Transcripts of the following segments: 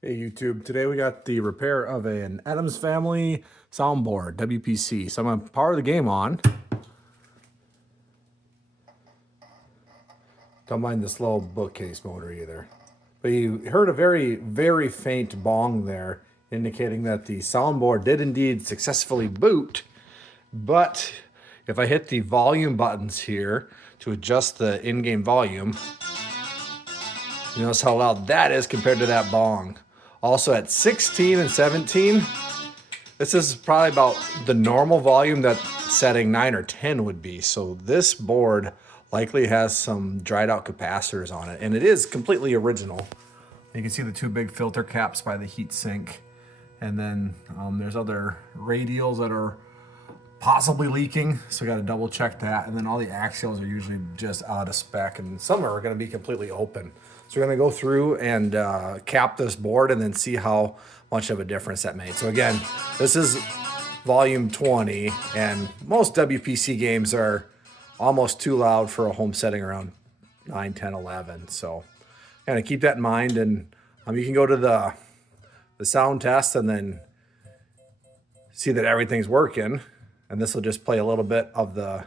Hey YouTube, today we got the repair of an Addams family soundboard, WPC. So I'm gonna power the game on. Don't mind the slow bookcase motor either. But you heard a very, very faint bong there, indicating that the soundboard did indeed successfully boot. But if I hit the volume buttons here to adjust the in-game volume, you notice how loud that is compared to that bong. Also at 16 and 17, this is probably about the normal volume that setting 9 or 10 would be. So this board likely has some dried out capacitors on it, and it is completely original. You can see the two big filter caps by the heat sink. And then there's other radials that are possibly leaking, so we got to double check that. And then all the axials are usually just out of spec, and some are going to be completely open. So we're going to go through and cap this board and then see how much of a difference that made. So again, this is volume 20, and most WPC games are almost too loud for a home setting around 9, 10, 11. So kind of keep that in mind, and you can go to the sound test and then see that everything's working. And this will just play a little bit of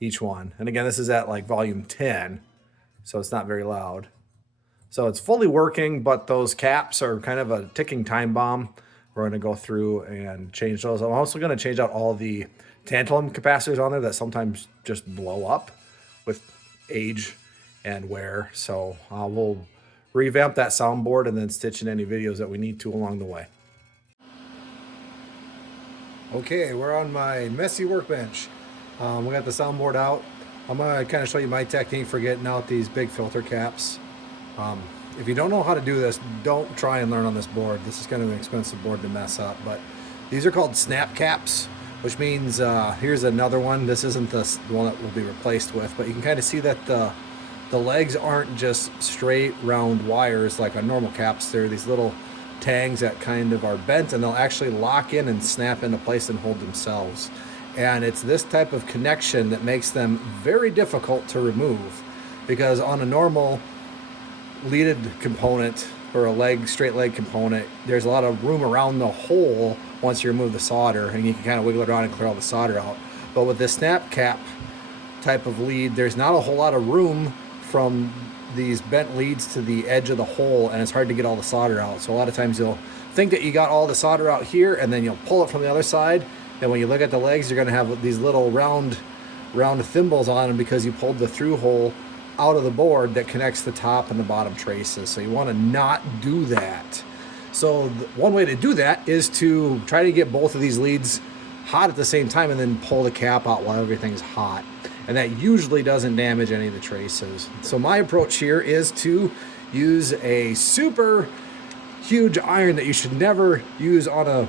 each one. And again, this is at like volume 10, so it's not very loud. So it's fully working, but those caps are kind of a ticking time bomb. We're gonna go through and change those. I'm also gonna change out all the tantalum capacitors on there that sometimes just blow up with age and wear. So we'll revamp that soundboard and then stitch in any videos that we need to along the way. Okay, we're on my messy workbench. We got the soundboard out. I'm gonna kind of show you my technique for getting out these big filter caps. If you don't know how to do this, don't try and learn on this board. This is kind of an expensive board to mess up, but these are called snap caps, which means here's another one. This isn't the one that will be replaced with, but you can kind of see that the legs aren't just straight round wires like on normal caps. They're these little tangs that kind of are bent, and they'll actually lock in and snap into place and hold themselves. And it's this type of connection that makes them very difficult to remove, because on a normal leaded component or a straight leg component, there's a lot of room around the hole once you remove the solder, and you can kind of wiggle it around and clear all the solder out. But with this snap cap type of lead, there's not a whole lot of room from these bent leads to the edge of the hole, and it's hard to get all the solder out. So a lot of times you'll think that you got all the solder out here, and then you'll pull it from the other side, and when you look at the legs, you're going to have these little round thimbles on them because you pulled the through hole out of the board that connects the top and the bottom traces. So you want to not do that. So one way to do that is to try to get both of these leads hot at the same time and then pull the cap out while everything's hot. And that usually doesn't damage any of the traces. So my approach here is to use a super huge iron that you should never use on a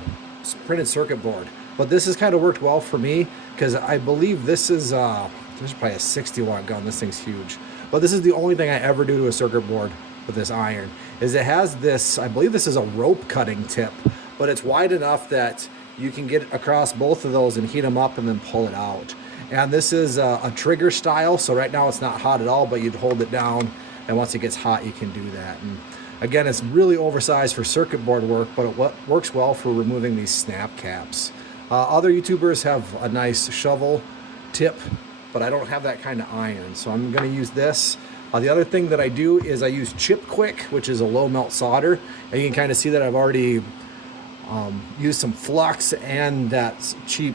printed circuit board. But this has kind of worked well for me because I believe this is probably a 60-watt gun. This thing's huge. But this is the only thing I ever do to a circuit board with this iron, is it has this, I believe this is a rope cutting tip, but it's wide enough that you can get across both of those and heat them up and then pull it out. And this is a trigger style, so right now it's not hot at all, but you'd hold it down, and once it gets hot, you can do that. And again, it's really oversized for circuit board work, but it works well for removing these snap caps. Other YouTubers have a nice shovel tip, but I don't have that kind of iron, so I'm gonna use this. The other thing that I do is I use Chip Quick, which is a low melt solder, and you can kind of see that I've already used some flux and that cheap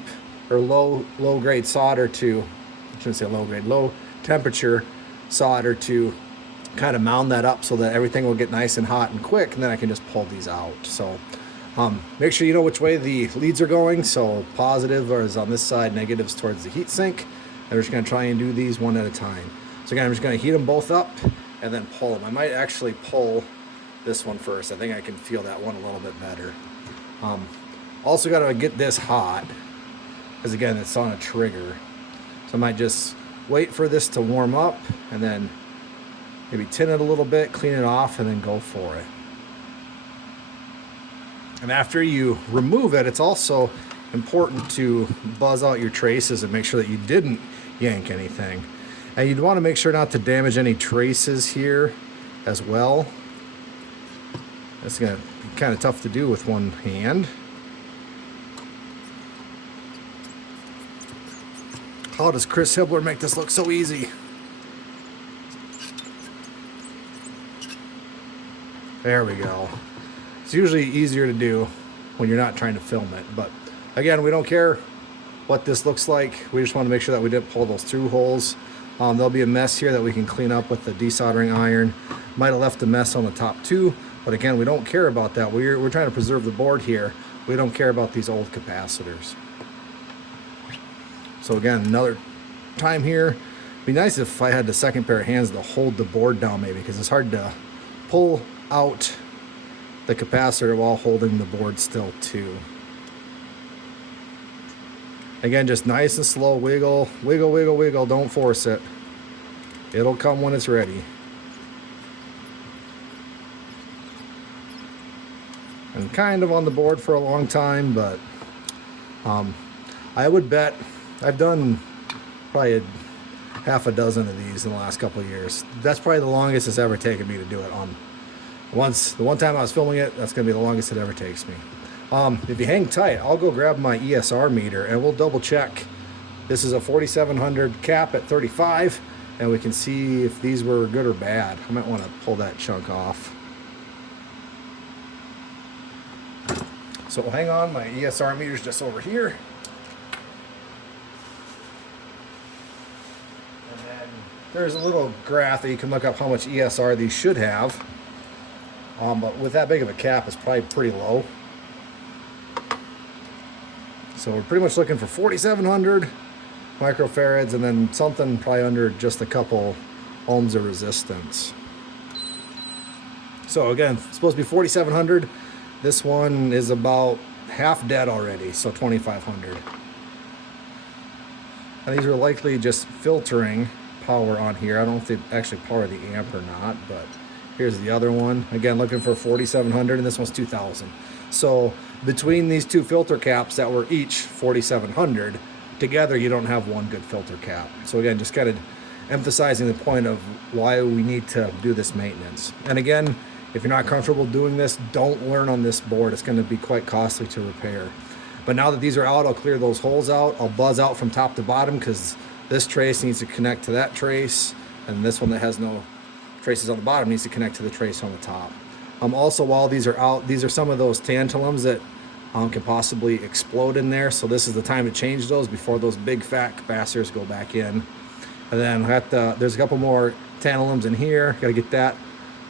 or low grade solder to, I shouldn't say low grade, low temperature solder to kind of mound that up so that everything will get nice and hot and quick, and then I can just pull these out. So make sure you know which way the leads are going. So positive is on this side, negatives towards the heat sink. And we're just gonna try and do these one at a time. So again, I'm just gonna heat them both up and then pull them. I might actually pull this one first. I think I can feel that one a little bit better. Also gotta get this hot, because again, it's on a trigger. So I might just wait for this to warm up and then maybe tin it a little bit, clean it off, and then go for it. And after you remove it, it's also important to buzz out your traces and make sure that you didn't yank anything. And you'd want to make sure not to damage any traces here as well. That's gonna be kind of tough to do with one hand. How does Chris Hibbler make this look so easy? There we go. It's usually easier to do when you're not trying to film it, but again, we don't care what this looks like. We just want to make sure that we didn't pull those through holes. There'll be a mess here that we can clean up with the desoldering iron. Might have left a mess on the top too, but again, we don't care about that. We're trying to preserve the board here. We don't care about these old capacitors. So again, another time here. It'd be nice if I had the second pair of hands to hold the board down maybe, because it's hard to pull out the capacitor while holding the board still too. Again, just nice and slow, wiggle, wiggle, wiggle, wiggle, don't force it. It'll come when it's ready. I'm kind of on the board for a long time, but I would bet I've done probably half a dozen of these in the last couple of years. That's probably the longest it's ever taken me to do it. The one time I was filming it, that's gonna be the longest it ever takes me. If you hang tight, I'll go grab my ESR meter and we'll double check. This is a 4700 cap at 35, and we can see if these were good or bad. I might want to pull that chunk off. So hang on, my ESR meter's just over here. And then there's a little graph that you can look up how much ESR these should have. But with that big of a cap, it's probably pretty low. So we're pretty much looking for 4,700 microfarads and then something probably under just a couple ohms of resistance. So again, it's supposed to be 4,700. This one is about half dead already, so 2,500. And these are likely just filtering power on here. I don't know if they actually power the amp or not, but here's the other one. Again, looking for 4,700, and this one's 2,000. So between these two filter caps that were each 4,700, together you don't have one good filter cap. So again, just kind of emphasizing the point of why we need to do this maintenance. And again, if you're not comfortable doing this, don't learn on this board. It's going to be quite costly to repair. But now that these are out, I'll clear those holes out. I'll buzz out from top to bottom because this trace needs to connect to that trace, and this one that has no traces on the bottom needs to connect to the trace on the top. Also, while these are out, these are some of those tantalums that can possibly explode in there. So this is the time to change those before those big fat capacitors go back in. And then there's a couple more tantalums in here. Got to get that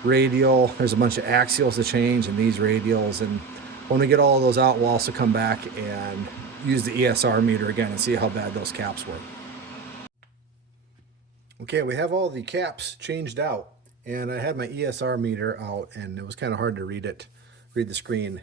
radial. There's a bunch of axials to change and these radials. And when we get all of those out, we'll also come back and use the ESR meter again and see how bad those caps were. Okay, we have all the caps changed out. And I had my ESR meter out, and it was kind of hard to read the screen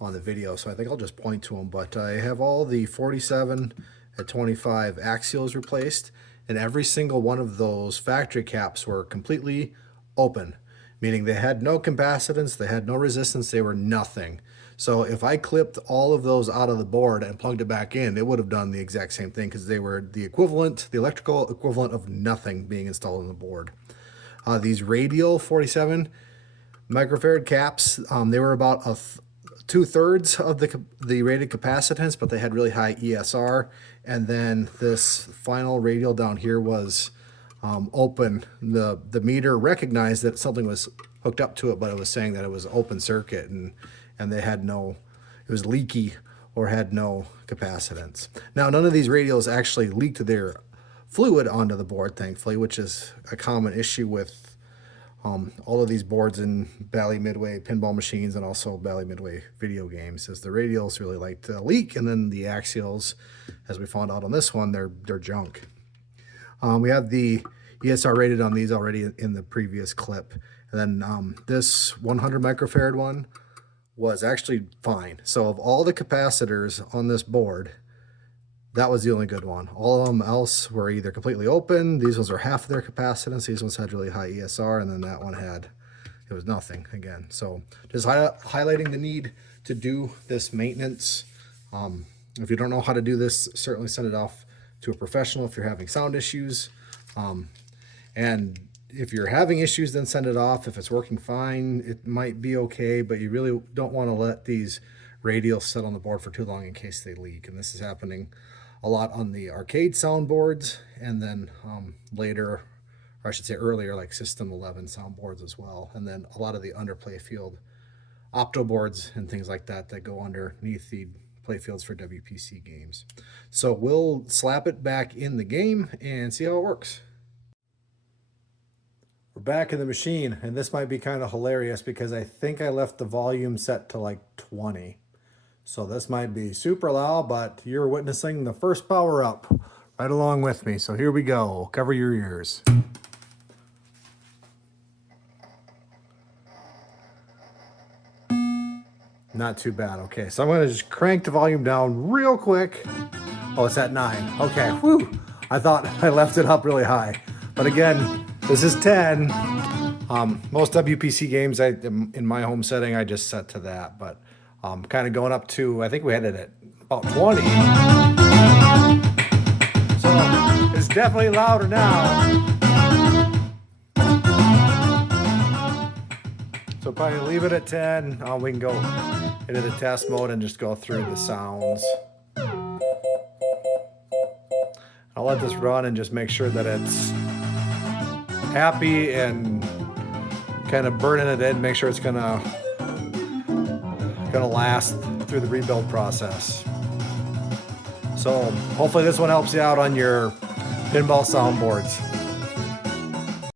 on the video, so I think I'll just point to them. But I have all the 47 at 25 axials replaced, and every single one of those factory caps were completely open, meaning they had no capacitance, they had no resistance, they were nothing. So if I clipped all of those out of the board and plugged it back in, it would have done the exact same thing because they were the equivalent, the electrical equivalent of nothing being installed on the board. These radial 47 microfarad caps, they were about 2/3 of the rated capacitance, but they had really high ESR. And then this final radial down here was open. The meter recognized that something was hooked up to it, but it was saying that it was open circuit and they had no, it was leaky or had no capacitance. Now, none of these radials actually leaked their fluid onto the board, thankfully, which is a common issue with all of these boards in Bally Midway pinball machines and also Bally Midway video games, is the radials really like to leak, and then the axials, as we found out on this one, they're junk. We have the ESR rated on these already in the previous clip, and then this 100 microfarad one was actually fine. So of all the capacitors on this board, that was the only good one. All of them else were either completely open, these ones are half of their capacitance, these ones had really high ESR, and then that one had, it was nothing again. So just highlighting the need to do this maintenance. If you don't know how to do this, certainly send it off to a professional if you're having sound issues. And if you're having issues, then send it off. If it's working fine, it might be okay, but you really don't want to let these radials sit on the board for too long in case they leak. And this is happening a lot on the arcade soundboards, and then later, or I should say earlier, like System 11 soundboards as well. And then a lot of the underplay field opto boards and things like that that go underneath the playfields for WPC games. So we'll slap it back in the game and see how it works. We're back in the machine, and this might be kind of hilarious because I think I left the volume set to like 20. So this might be super loud, but you're witnessing the first power up right along with me. So here we go. Cover your ears. Not too bad. Okay, so I'm going to just crank the volume down real quick. Oh, it's at 9. Okay, whew. I thought I left it up really high. But again, this is 10. Most WPC games, in my home setting, I just set to that. But kind of going up to, I think we had it at about 20. So it's definitely louder now. So probably leave it at 10. We can go into the test mode and just go through the sounds. I'll let this run and just make sure that it's happy and kind of burning it in. Make sure it's gonna last through the rebuild process. So hopefully this one helps you out on your pinball soundboards.